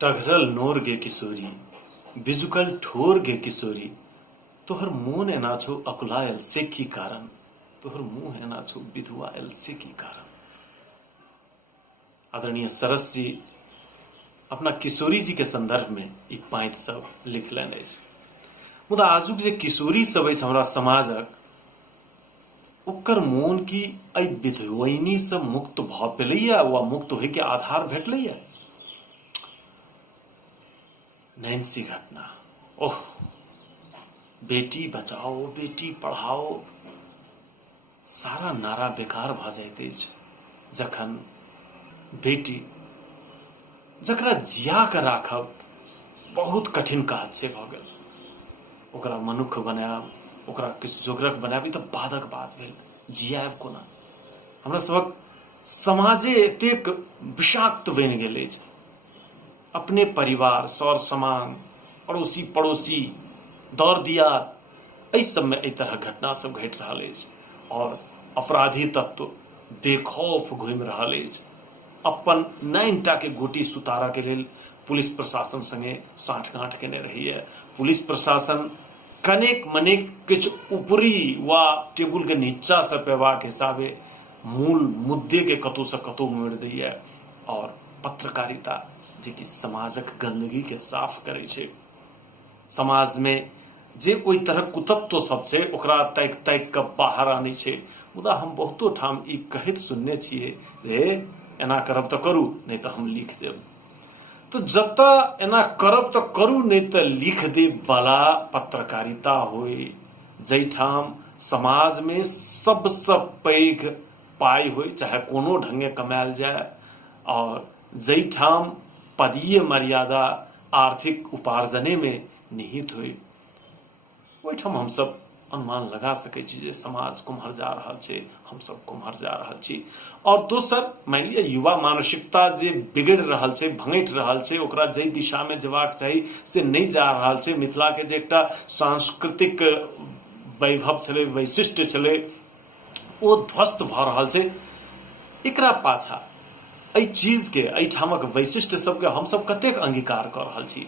टघरल नोर गे किशोरी, बिजुकल ठोर गे किशोरी, तोहर मोन एना छो अकुलायल से की कारण, तोहर मुंह एना छो विधुआयल से की कारण। आदरणीय सरस जी अपना किशोरी जी के संदर्भ में ई पाँति सब लिखलनि अछि। मुदा आजुक जे किशोरी सब अछि हमरा समाजक, ओकर मोन की एहि विधवैनी से मुक्त भऽ पेलैया वा मुक्त होय के आधार भेटलैया। नैन्सी घटना, ओह बेटी बचाओ बेटी पढ़ाओ, सारा नारा बेकार भऽ जाइत अछि जखन बेटी जकरा जिया के राखब बहुत कठिन काज छै भऽ गेल, ओकरा मनुष्य बनायब, ओकरा किछु जोगरक बनायब, ई तऽ बादक बात भेल। जियाब कोना? हमरा सभक समाजे एतेक विषाक्त बनि गेल अछि। अपने परिवार, सर समान, पड़ोसी पड़ोसी, दौर दियाद, एहि सबमे एहि तरह घटना सब घटि रहल अछि और अपराधी तत्व बेखौफ घूमि रहल अछि। अपन 9टा के गोटी सुतारा के लेल पुलिस प्रशासन संगे साँठगाँठ केने रहैया। पुलिस प्रशासन कनेक मनेक किछु ऊपरी वा टेबुल के नीचा से पेबाक हिसाबे मूल मुद्दे के कतौ से कतौ मोड़ि दैया और पत्रकारिता जे कि समाजक गंदगी के साफ करे छै, समाज में जे ओहि तरह कुतत्व सब छै ओकरा ताकि ताकि के बाहर आनै छै। मुदा हम बहुतो ठाम ई कहैत सुनने छियै जे एना करब तऽ करू नहीं तऽ हम लिख देब। तो जतऽ एना करब तऽ करू नहीं तऽ लिख देब वाला पत्रकारिता होय, जैठाम समाज में सबसँ पैघ पाई होय, चाहे कोनो ढंगे कमायल जाय, और जैठाम पदीय मर्यादा आर्थिक उपार्जने में निहित होय, ओहिठाम हम सब अनुमान लगा सकै छी जे समाज कुम्हर जा रहल छै, हम सब कुम्हर जा रहल छी। और दोसर मान लिअ युवा मानसिकता जे बिगड़ रहल छै, भंगैट रहल छै, ओकरा जै दिशा में जेबाक चाही से नहीं जा रहल छै। मिथिला के जे एकटा सांस्कृतिक वैभव छलै, वैशिष्ट्य छलै, ओ ध्वस्त भऽ रहल छै। एकरा पाछा एहि चीज के, एहिठामक वैशिष्ट्य सबके हम सब कतेक अंगीकार कऽ रहल छी।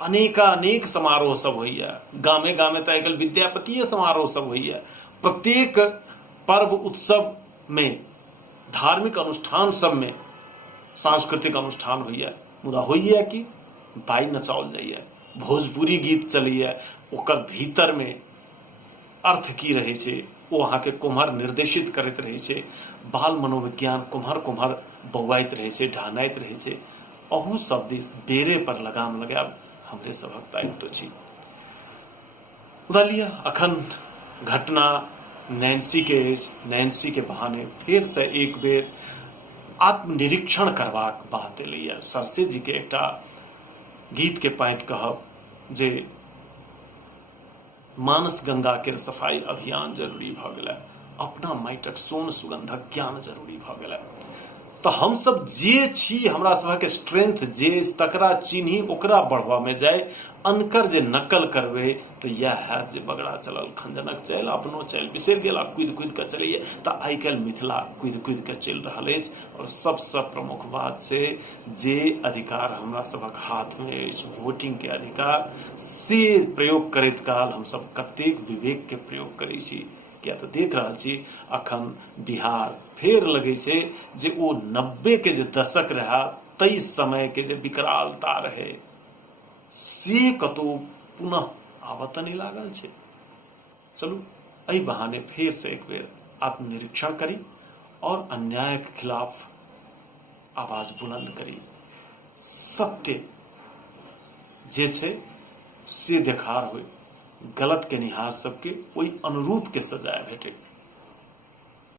अनेक समारोह सब होइया, गामे गामे तऽ आइकाल्हि विद्यापतीय समारोह सब होइया। प्रत्येक पर्व उत्सव में, धार्मिक अनुष्ठान सब में सांस्कृतिक अनुष्ठान होइया। मुदा होइया कि बाई नचाओल जाइया, भोजपुरी गीत चलैया, ओकर भीतर में अर्थ की रहे छै ओ अहाँ के कुम्हर निर्देशित करैत रहे छै। बाल मनोविज्ञान कुम्हर कुम्हर बौआइत रहे छै, ढानाइत रहे छै। अहू सब दिस बेरे पर लगाम लगायब हमरे सभक दायित्व छी। लिअ अखन घटना नैन्सी के अछि, नैन्सी के बहाने फिर से एक बेर आत्मनिरीक्षण करबाक बात एलैया। सरसे जी के एकटा गीत के पाँति कहब जे मानस गंगा के सफाई अभियान जरूरी भऽ गेलै, अपना माटिक सोन सुगंधक ज्ञान जरूरी भऽ गेलै। तऽ हम सब जे छी, हमरा सबके स्ट्रेंथ जे तकरा चिन्ही, ओकरा बढ़बा में जाय। अनकर जे नकल करबै तऽ यह हैत जे बगड़ा चलल खंजनक चलि, अपनो चलि बिसरि गेल आ कुदि कुदि कऽ चलैया। तऽ आइ काल्हि मिथिला कुदि कुदि कऽ चलि रहल अछि। और सबसँ प्रमुख बात छै जे अधिकार हमरा सभक हाथ में अछि, वोटिंग के अधिकार, से प्रयोग करैत काल हम सब कतेक विवेक के प्रयोग करै छी। किया तऽ देख रहल छी अखन बिहार फेर लगे छै जे ओ 90 के जे दशक रहा, 23 समय के जे विकरालता रहे, से कतौ पुनः आबत नहीं लागल छै। चलू एहि बहाने फिर से एक बेर आत्मनिरीक्षण करी और अन्याय के खिलाफ आवाज बुलंद करी। सत्य जे छै से देखार होय, गलत के निहार सबके ओहि अनुरूप के सजाय भेटे।